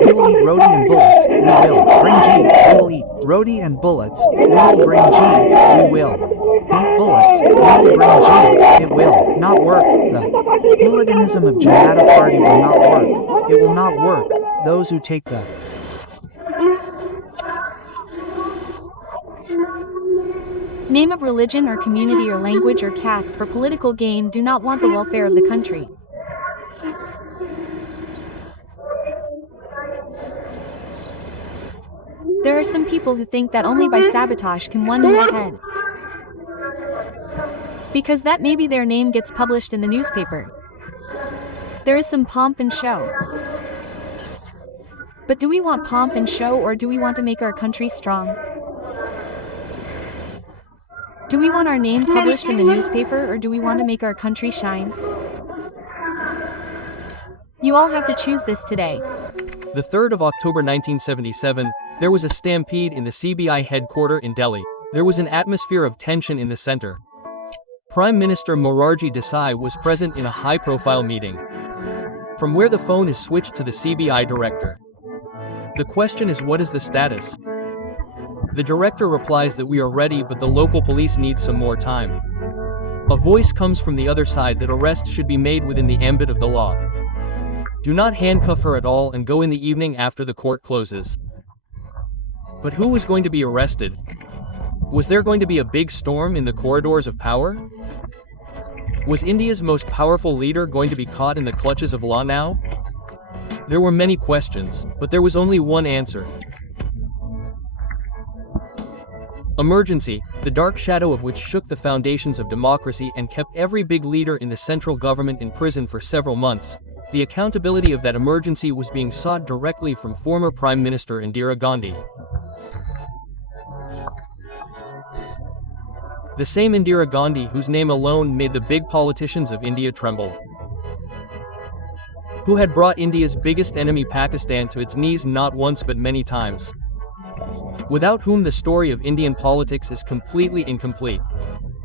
We will eat roti and bullets. We will bring G. We will eat roti and bullets. We will bring G. We will eat bullets. We will bring G. It will not work. The hooliganism of Janata Party will not work. It will not work. Those who take the name of religion or community or language or caste for political gain do not want the welfare of the country. There are some people who think that only by sabotage can one move ahead. Because that maybe their name gets published in the newspaper. There is some pomp and show. But do we want pomp and show, or do we want to make our country strong? Do we want our name published in the newspaper, or do we want to make our country shine? You all have to choose this today. The 3rd of October 1977, there was a stampede in the CBI headquarters in Delhi. There was an atmosphere of tension in the center. Prime Minister Morarji Desai was present in a high-profile meeting, from where the phone is switched to the CBI director. The question is, what is the status? The director replies that we are ready, but the local police needs some more time. A voice comes from the other side that arrests should be made within the ambit of the law. Do not handcuff her at all and go in the evening after the court closes. But who was going to be arrested? Was there going to be a big storm in the corridors of power? Was India's most powerful leader going to be caught in the clutches of law now? There were many questions, but there was only one answer. Emergency, the dark shadow of which shook the foundations of democracy and kept every big leader in the central government in prison for several months. The accountability of that emergency was being sought directly from former Prime Minister Indira Gandhi. The same Indira Gandhi whose name alone made the big politicians of India tremble. Who had brought India's biggest enemy Pakistan to its knees not once but many times. Without whom the story of Indian politics is completely incomplete.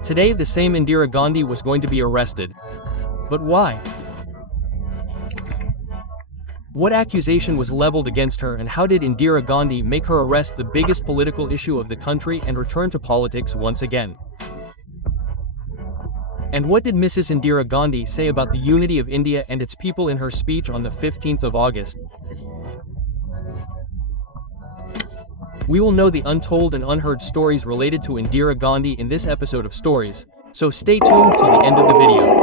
Today the same Indira Gandhi was going to be arrested. But why? What accusation was leveled against her, and how did Indira Gandhi make her arrest the biggest political issue of the country and return to politics once again? And what did Mrs. Indira Gandhi say about the unity of India and its people in her speech on the 15th of August? We will know the untold and unheard stories related to Indira Gandhi in this episode of Stories, so stay tuned till the end of the video.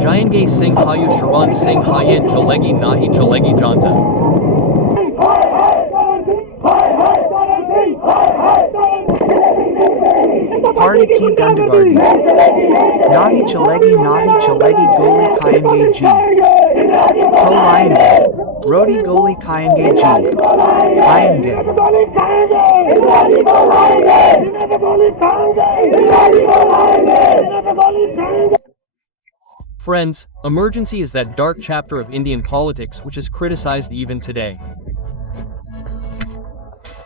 Jayenge Singh Hayu Sharan Singh Hayen Chalegi Nahi Chalegi Janta. Party ki Gundagardi. Nahi chalegi goli kayenge ji. Ko layenge. Roti goli kayenge ji. Layenge. Friends, emergency is that dark chapter of Indian politics which is criticized even today.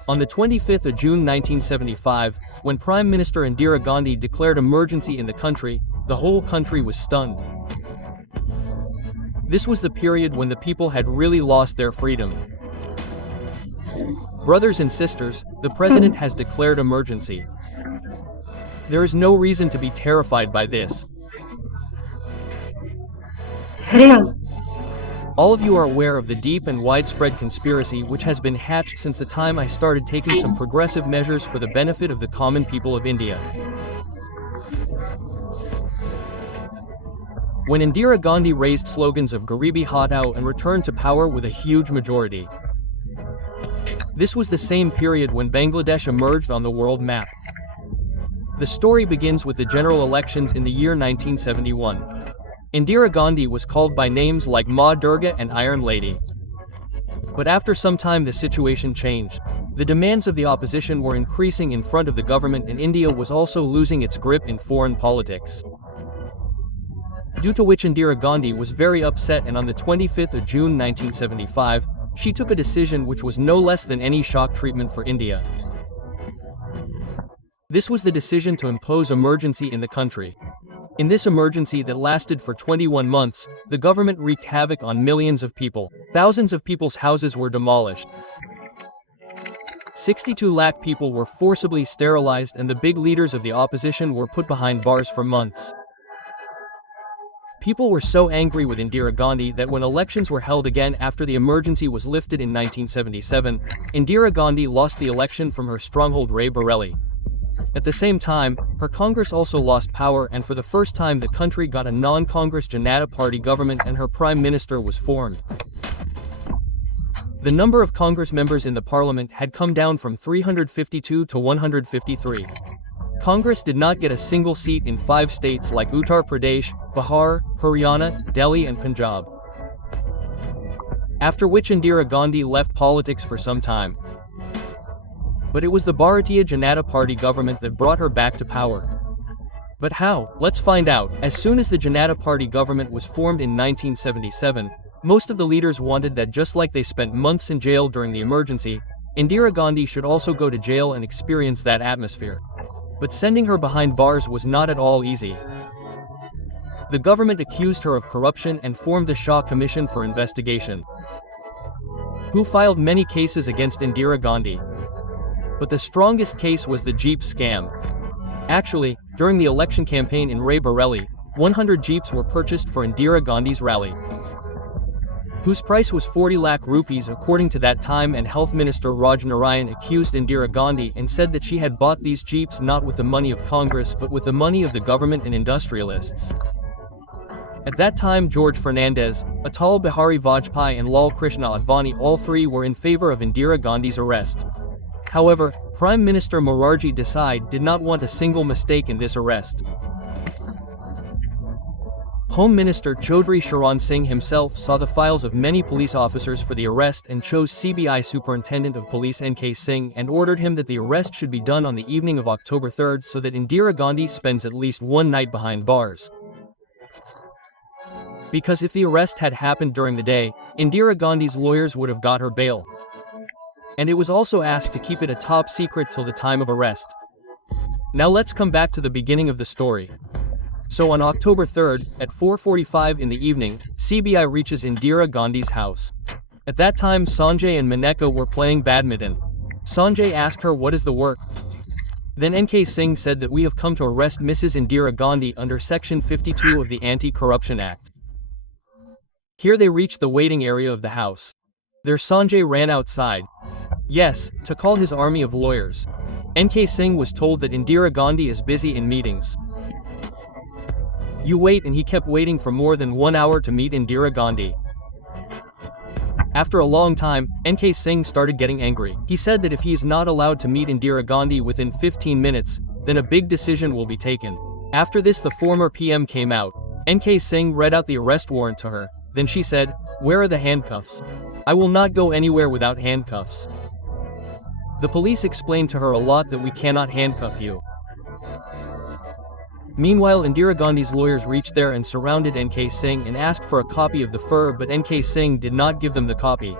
On the 25th of June 1975, when Prime Minister Indira Gandhi declared emergency in the country, the whole country was stunned. This was the period when the people had really lost their freedom. Brothers and sisters, the president has declared emergency. There is no reason to be terrified by this. All of you are aware of the deep and widespread conspiracy which has been hatched since the time I started taking some progressive measures for the benefit of the common people of India. When Indira Gandhi raised slogans of Garibi Hatao and returned to power with a huge majority. This was the same period when Bangladesh emerged on the world map. The story begins with the general elections in the year 1971. Indira Gandhi was called by names like Ma Durga and Iron Lady. But after some time the situation changed. The demands of the opposition were increasing in front of the government, and India was also losing its grip in foreign politics. Due to which Indira Gandhi was very upset, and on the 25th of June 1975, she took a decision which was no less than any shock treatment for India. This was the decision to impose emergency in the country. In this emergency that lasted for 21 months, the government wreaked havoc on millions of people. Thousands of people's houses were demolished. 62 lakh people were forcibly sterilized, and the big leaders of the opposition were put behind bars for months. People were so angry with Indira Gandhi that when elections were held again after the emergency was lifted in 1977, Indira Gandhi lost the election from her stronghold Rai Bareli. At the same time, her Congress also lost power, and for the first time the country got a non-Congress Janata Party government and her Prime Minister was formed. The number of Congress members in the parliament had come down from 352 to 153. Congress did not get a single seat in 5 states like Uttar Pradesh, Bihar, Haryana, Delhi and Punjab. After which Indira Gandhi left politics for some time. But it was the Bharatiya Janata Party government that brought her back to power. But how? Let's find out. As soon as the Janata Party government was formed in 1977, most of the leaders wanted that just like they spent months in jail during the emergency, Indira Gandhi should also go to jail and experience that atmosphere. But sending her behind bars was not at all easy. The government accused her of corruption and formed the Shah Commission for investigation, who filed many cases against Indira Gandhi. But the strongest case was the Jeep scam. Actually, during the election campaign in Rai Bareli, 100 Jeeps were purchased for Indira Gandhi's rally, whose price was 40 lakh rupees according to that time, and Health Minister Raj Narayan accused Indira Gandhi and said that she had bought these Jeeps not with the money of Congress but with the money of the government and industrialists. At that time George Fernandez, Atal Bihari Vajpayee and Lal Krishna Advani, all three were in favor of Indira Gandhi's arrest. However, Prime Minister Morarji Desai did not want a single mistake in this arrest. Home Minister Chaudhry Charan Singh himself saw the files of many police officers for the arrest and chose CBI Superintendent of Police N.K. Singh and ordered him that the arrest should be done on the evening of October 3rd so that Indira Gandhi spends at least one night behind bars. Because if the arrest had happened during the day, Indira Gandhi's lawyers would have got her bail. And it was also asked to keep it a top secret till the time of arrest. Now let's come back to the beginning of the story. So on October 3rd, at 4:45 in the evening, CBI reaches Indira Gandhi's house. At that time Sanjay and Maneka were playing badminton. Sanjay asked her what is the work. Then N.K. Singh said that we have come to arrest Mrs. Indira Gandhi under Section 52 of the Anti-Corruption Act. Here they reached the waiting area of the house. There Sanjay ran outside. Yes, to call his army of lawyers. N.K. Singh was told that Indira Gandhi is busy in meetings. You wait, and he kept waiting for more than 1 hour to meet Indira Gandhi. After a long time, N.K. Singh started getting angry. He said that if he is not allowed to meet Indira Gandhi within 15 minutes, then a big decision will be taken. After this the former PM came out. N.K. Singh read out the arrest warrant to her. Then she said, "Where are the handcuffs? I will not go anywhere without handcuffs." The police explained to her a lot that we cannot handcuff you. Meanwhile Indira Gandhi's lawyers reached there and surrounded N.K. Singh and asked for a copy of the FIR, but N.K. Singh did not give them the copy.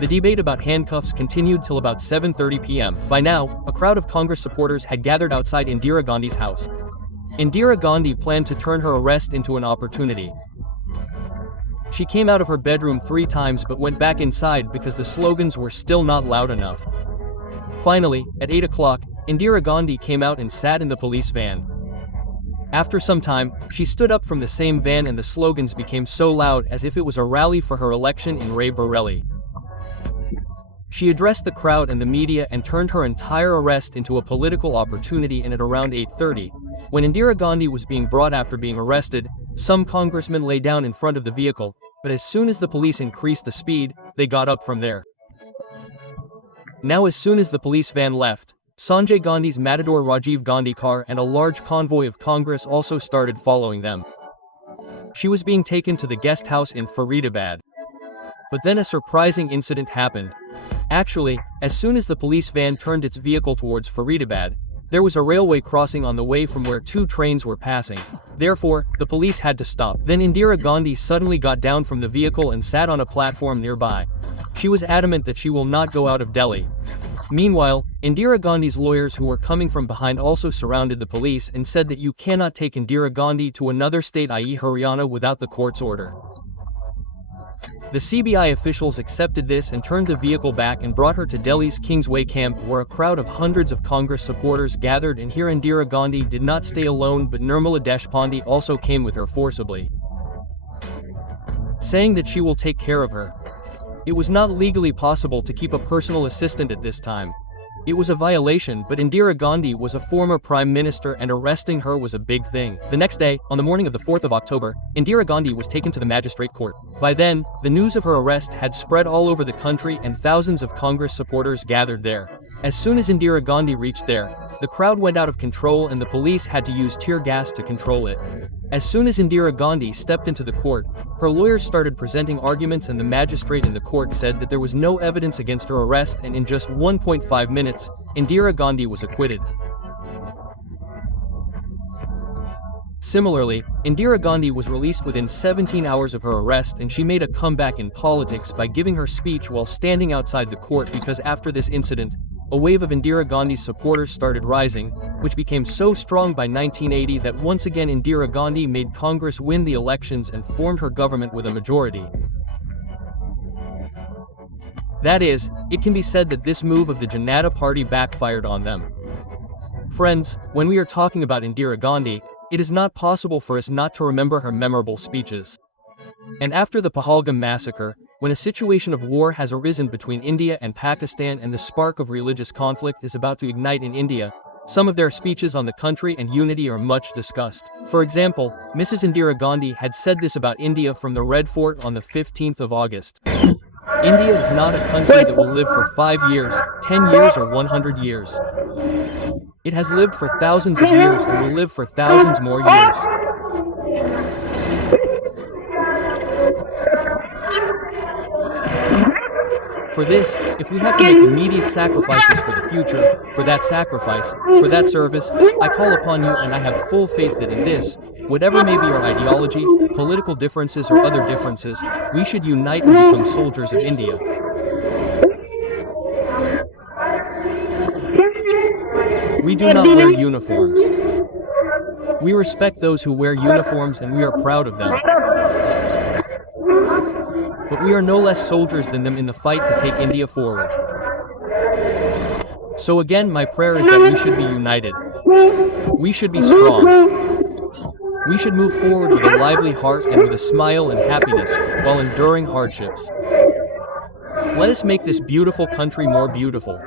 The debate about handcuffs continued till about 7:30 p.m. By now, a crowd of Congress supporters had gathered outside Indira Gandhi's house. Indira Gandhi planned to turn her arrest into an opportunity. She came out of her bedroom 3 times but went back inside because the slogans were still not loud enough. Finally, at 8 o'clock, Indira Gandhi came out and sat in the police van. After some time, she stood up from the same van and the slogans became so loud as if it was a rally for her election in Rai Bareli. She addressed the crowd and the media and turned her entire arrest into a political opportunity, and at around 8:30, when Indira Gandhi was being brought after being arrested, some congressmen lay down in front of the vehicle, but as soon as the police increased the speed, they got up from there. Now as soon as the police van left, Sanjay Gandhi's Matador Rajiv Gandhi car and a large convoy of Congress also started following them. She was being taken to the guest house in Faridabad. But then a surprising incident happened. Actually, as soon as the police van turned its vehicle towards Faridabad, There was a railway crossing on the way from where two trains were passing. Therefore, the police had to stop. Then Indira Gandhi suddenly got down from the vehicle and sat on a platform nearby. She was adamant that she will not go out of Delhi. Meanwhile, Indira Gandhi's lawyers who were coming from behind also surrounded the police and said that you cannot take Indira Gandhi to another state, i.e. Haryana, without the court's order. The CBI officials accepted this and turned the vehicle back and brought her to Delhi's Kingsway camp, where a crowd of hundreds of Congress supporters gathered, and here Indira Gandhi did not stay alone, but Nirmala Deshpande also came with her forcibly, saying that she will take care of her. It was not legally possible to keep a personal assistant at this time. It was a violation, but Indira Gandhi was a former prime minister and arresting her was a big thing. The next day, on the morning of the 4th of October, Indira Gandhi was taken to the magistrate court. By then, the news of her arrest had spread all over the country and thousands of Congress supporters gathered there. As soon as Indira Gandhi reached there, the crowd went out of control and the police had to use tear gas to control it. As soon as Indira Gandhi stepped into the court, her lawyers started presenting arguments and the magistrate in the court said that there was no evidence against her arrest, and in just 1.5 minutes, Indira Gandhi was acquitted. Similarly, Indira Gandhi was released within 17 hours of her arrest, and she made a comeback in politics by giving her speech while standing outside the court, because after this incident, a wave of Indira Gandhi's supporters started rising, which became so strong by 1980 that once again Indira Gandhi made Congress win the elections and formed her government with a majority. That is, it can be said that this move of the Janata Party backfired on them. Friends, when we are talking about Indira Gandhi, it is not possible for us not to remember her memorable speeches. And after the Pahalgam massacre, when a situation of war has arisen between India and Pakistan and the spark of religious conflict is about to ignite in India, some of their speeches on the country and unity are much discussed. For example, Mrs. Indira Gandhi had said this about India from the Red Fort on the 15th of August. India is not a country that will live for 5 years, 10 years or 100 years. It has lived for thousands of years and will live for thousands more years. For this, if we have to make immediate sacrifices for the future, for that sacrifice, for that service, I call upon you and I have full faith that in this, whatever may be our ideology, political differences or other differences, we should unite and become soldiers of India. We do not wear uniforms. We respect those who wear uniforms and we are proud of them. But we are no less soldiers than them in the fight to take India forward. So again, my prayer is that we should be united. We should be strong. We should move forward with a lively heart and with a smile and happiness while enduring hardships. Let us make this beautiful country more beautiful.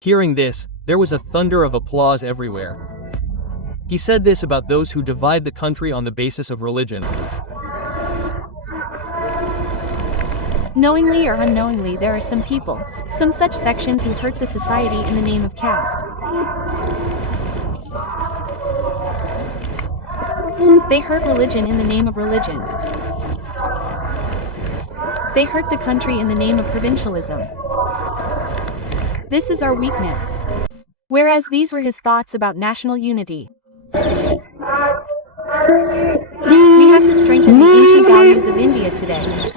Hearing this, there was a thunder of applause everywhere. He said this about those who divide the country on the basis of religion. Knowingly or unknowingly, there are some people, some such sections who hurt the society in the name of caste. They hurt religion in the name of religion. They hurt the country in the name of provincialism. This is our weakness. Whereas these were his thoughts about national unity. We have to strengthen the ancient values of India today.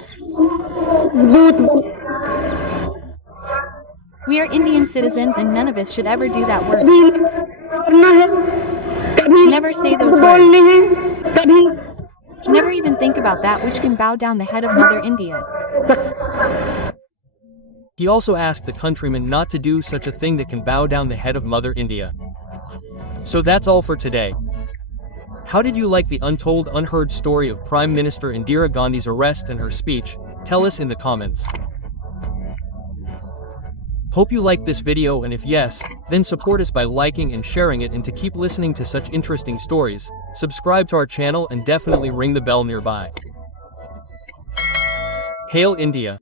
We are Indian citizens and none of us should ever do that work. Never say those words. Never even think about that which can bow down the head of Mother India. He also asked the countrymen not to do such a thing that can bow down the head of Mother India. So that's all for today. How did you like the untold, unheard story of Prime Minister Indira Gandhi's arrest and her speech? Tell us in the comments. Hope you liked this video, and if yes, then support us by liking and sharing it, and to keep listening to such interesting stories, subscribe to our channel and definitely ring the bell nearby. Hail India!